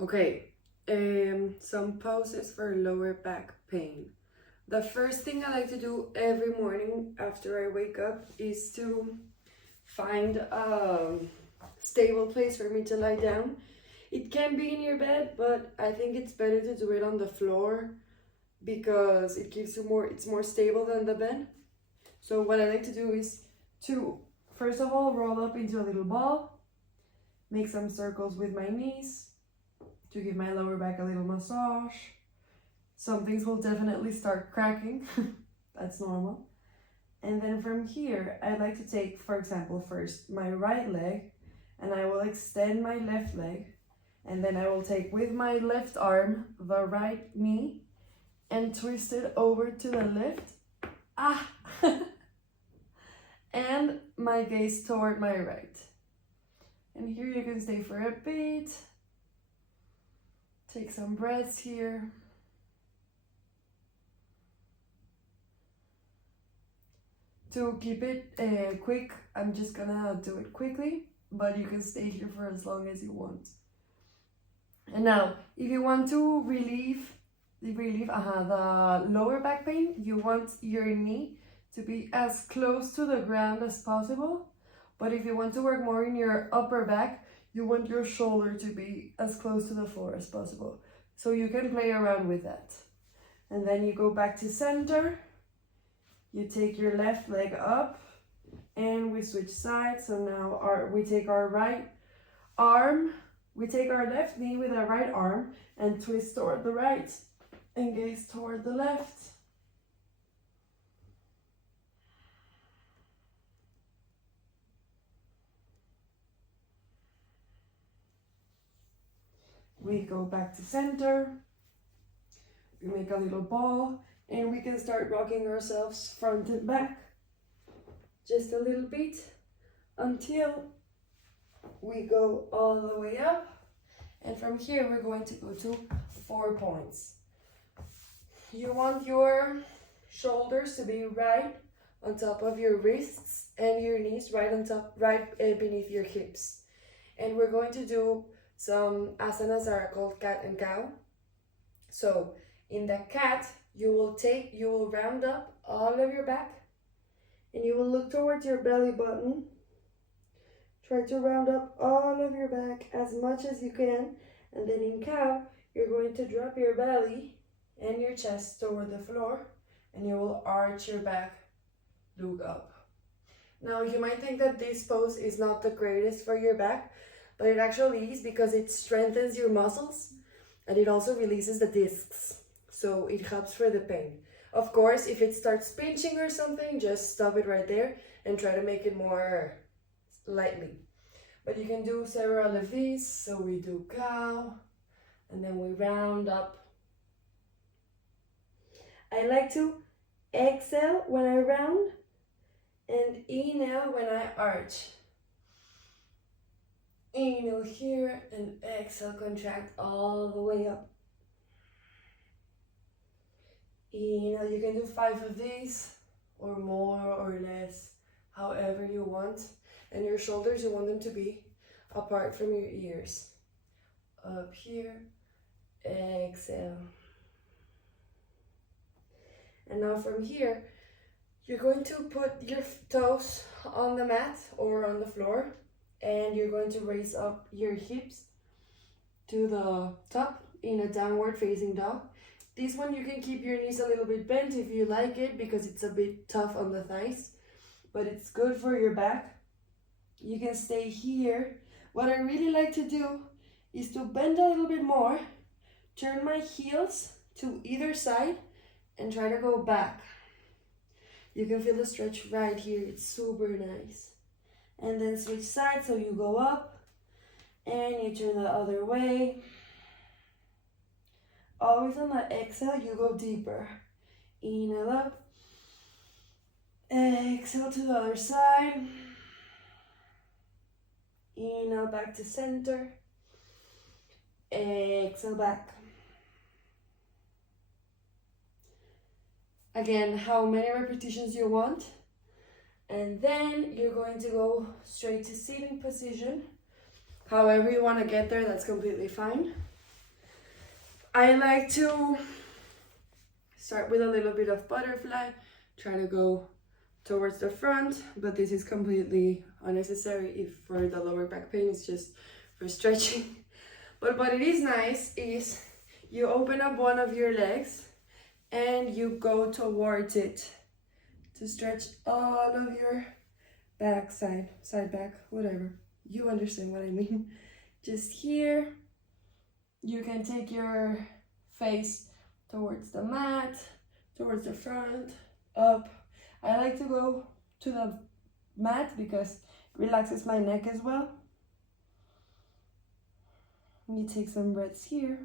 Okay, some poses for lower back pain. The first thing I like to do every morning after I wake up is to find a stable place for me to lie down. It can be in your bed, but I think it's better to do it on the floor because it gives you more, it's more stable than the bed. So what I like to do is to, first of all, roll up into a little ball, make some circles with my knees to give my lower back a little massage. Some things will definitely start cracking, that's normal. And then from here, I like to take, for example, first my right leg, and I will extend my left leg, and then I will take with my left arm the right knee and twist it over to the left. Ah! And my gaze toward my right. And here you can stay for a bit. Take some breaths here. To keep it quick, I'm just gonna do it quickly, but you can stay here for as long as you want. And now, if you want to relieve the lower back pain, you want your knee to be as close to the ground as possible. But if you want to work more in your upper back, you want your shoulder to be as close to the floor as possible. So you can play around with that. And then you go back to center. You take your left leg up and we switch sides. So now we take our right arm, we take our left knee with our right arm and twist toward the right and gaze toward the left. We go back to center. We make a little ball and we can start rocking ourselves front and back just a little bit until we go all the way up. And from here we're going to go to 4 points. You want your shoulders to be right on top of your wrists and your knees right on top, beneath your hips. And we're going to do some asanas that are called cat and cow. So in the cat, you will round up all of your back and you will look towards your belly button. Try to round up all of your back as much as you can. And then in cow, you're going to drop your belly and your chest toward the floor and you will arch your back, look up. Now you might think that this pose is not the greatest for your back, but it actually is because it strengthens your muscles and it also releases the discs. So it helps for the pain. Of course, if it starts pinching or something, just stop it right there and try to make it more lightly. But you can do several of these. So we do cow and then we round up. I like to exhale when I round and inhale when I arch. Inhale here and exhale, contract all the way up. Inhale, you can do 5 of these or more or less, however you want. And your shoulders, you want them to be apart from your ears. Up here, exhale. And now from here, you're going to put your toes on the mat or on the floor. And you're going to raise up your hips to the top in a downward facing dog. This one you can keep your knees a little bit bent if you like it because it's a bit tough on the thighs, but it's good for your back. You can stay here. What I really like to do is to bend a little bit more, turn my heels to either side and try to go back. You can feel the stretch right here. It's super nice. And then switch sides, so you go up and you turn the other way. Always on the exhale, you go deeper. Inhale up, exhale to the other side. Inhale back to center, exhale back. Again, how many repetitions you want. And then you're going to go straight to seating position. However you want to get there, that's completely fine. I like to start with a little bit of butterfly, try to go towards the front, but this is completely unnecessary if for the lower back pain, it's just for stretching. But what it is nice is you open up one of your legs and you go towards it to stretch all of your back, side back, whatever. You understand what I mean. Just here, you can take your face towards the mat, towards the front, up. I like to go to the mat because it relaxes my neck as well. You take some breaths here.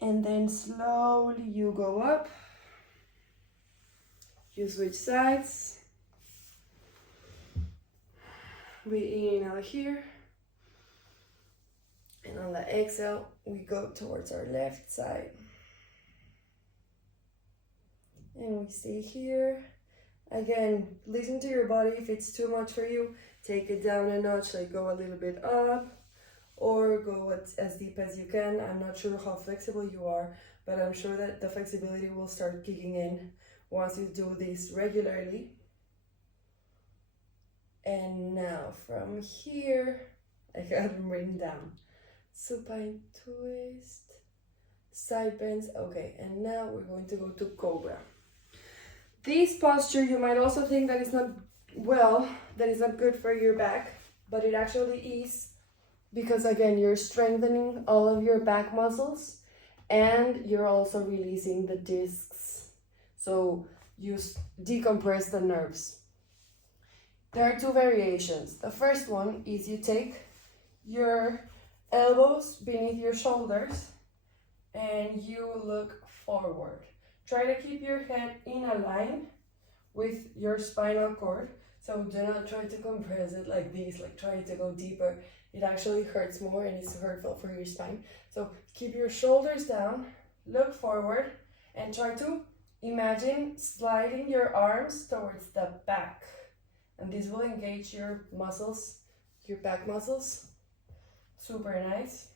And then slowly you go up. You switch sides. We inhale here. And on the exhale, we go towards our left side. And we stay here. Again, listen to your body. If it's too much for you, take it down a notch, like go a little bit up, or go as deep as you can. I'm not sure how flexible you are, but I'm sure that the flexibility will start kicking in once you do this regularly. And now from here, I got them written down. Supine twist, side bends. Okay, and now we're going to go to cobra. This posture, you might also think that it's not that is not good for your back, but it actually is, because again, you're strengthening all of your back muscles and you're also releasing the discs. So you decompress the nerves. There are two variations. The first one is you take your elbows beneath your shoulders and you look forward. Try to keep your head in a line with your spinal cord. So do not try to compress it like this, like try to go deeper. It actually hurts more and it's hurtful for your spine. So keep your shoulders down, look forward, and try to imagine sliding your arms towards the back. And this will engage your muscles, your back muscles. Super nice.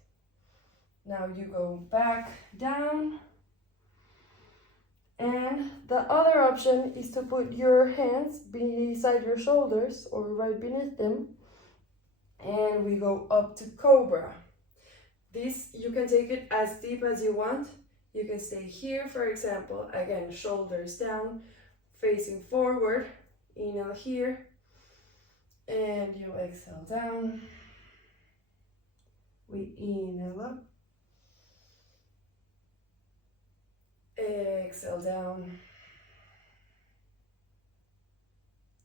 Now you go back down. And the other option is to put your hands beside your shoulders or right beneath them. And we go up to cobra. This, you can take it as deep as you want. You can stay here, for example. Again, shoulders down, facing forward. Inhale here. And you exhale down. We inhale up. Exhale down.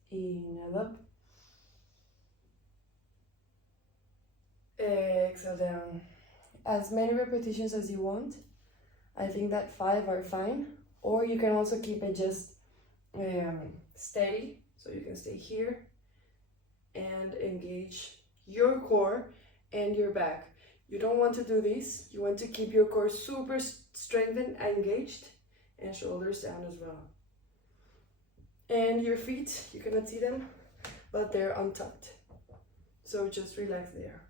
Inhale up. Exhale down. As many repetitions as you want. I think that 5 are fine. Or you can also keep it just steady. So you can stay here and engage your core and your back. You don't want to do this. You want to keep your core super strengthened and engaged, and shoulders down as well. And your feet, you cannot see them, but they're untucked. So just relax there.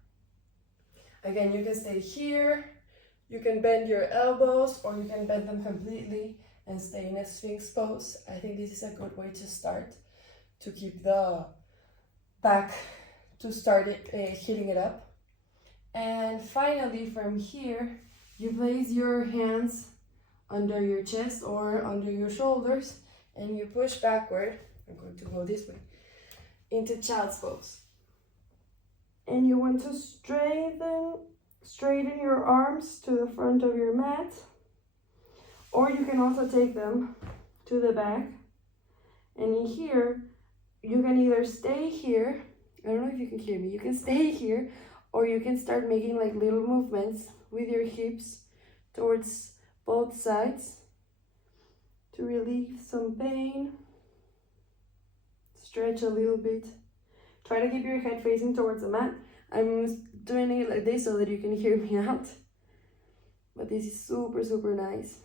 Again, you can stay here. You can bend your elbows or you can bend them completely and stay in a Sphinx pose. I think this is a good way to start, to keep the back, to start it, hitting it up. And finally, from here, you place your hands under your chest or under your shoulders and you push backward. I'm going to go this way into child's pose. And you want to straighten your arms to the front of your mat, or you can also take them to the back. And in here, you can either stay here. I don't know if you can hear me. You can stay here, or you can start making like little movements with your hips towards both sides to relieve some pain. Stretch a little bit. Try to keep your head facing towards the mat. I'm doing it like this so that you can hear me out. But this is super, super nice.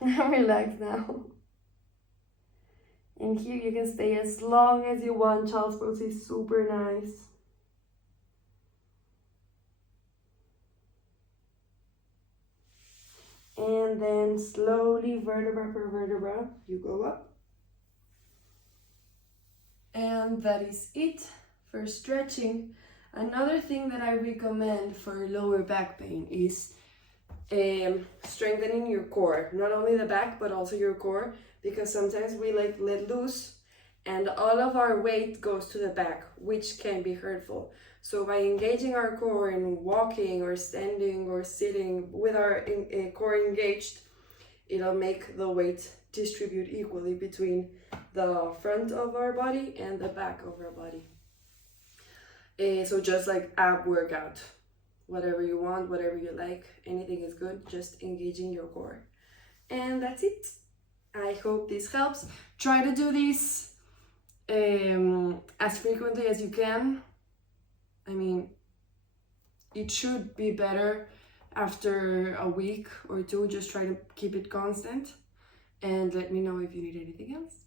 I'm relaxed now. And here you can stay as long as you want. Child's pose is super nice. And then slowly, vertebra per vertebra, you go up. And that is it for stretching. Another thing that I recommend for lower back pain is strengthening your core. Not only the back, but also your core, because sometimes we like let loose and all of our weight goes to the back, which can be hurtful. So by engaging our core and walking or standing or sitting with our core engaged, it'll make the weight distribute equally between the front of our body and the back of our body. So just like ab workout, whatever you want, whatever you like, anything is good, just engaging your core. And that's it. I hope this helps. Try to do this as frequently as you can. I mean, it should be better after a week or two. Just try to keep it constant, and let me know if you need anything else.